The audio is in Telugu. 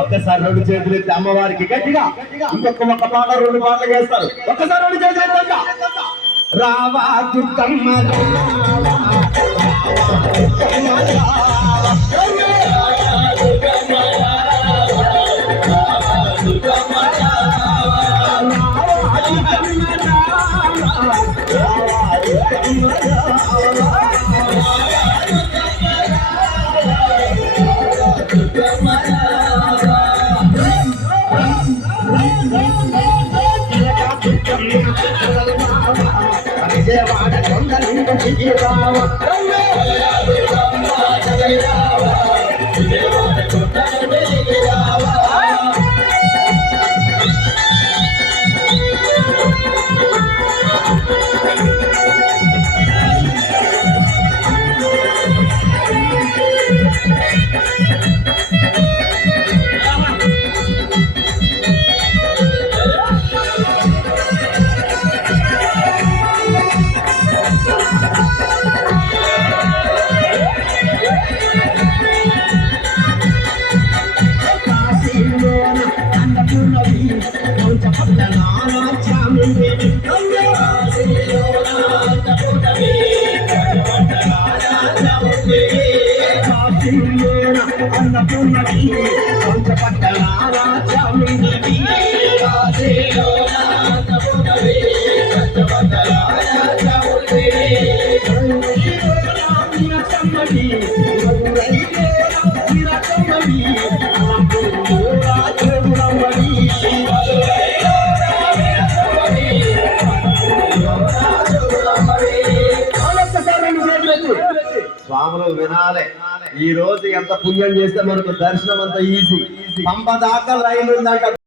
ఒక్కసారి రెండు చేతులు ఎత్తి అమ్మవారికి గట్టిగా ఒక్క పాట రెండు పాటలు వేస్తారు. ఒక్కసారి రెండు చేతులు ఎత్తంగా రావా దుర్గమ్మ విజయవాడ కొండ నుండి రావా అన్నపూర్ణకి పంచపట్టణారా చాముండికి స్వాములు వినాలే. ఈ రోజు ఎంత పుణ్యం చేస్తే మనకు దర్శనం అంత ఈజీ. పంప దాకా లైన్ ఉందంట.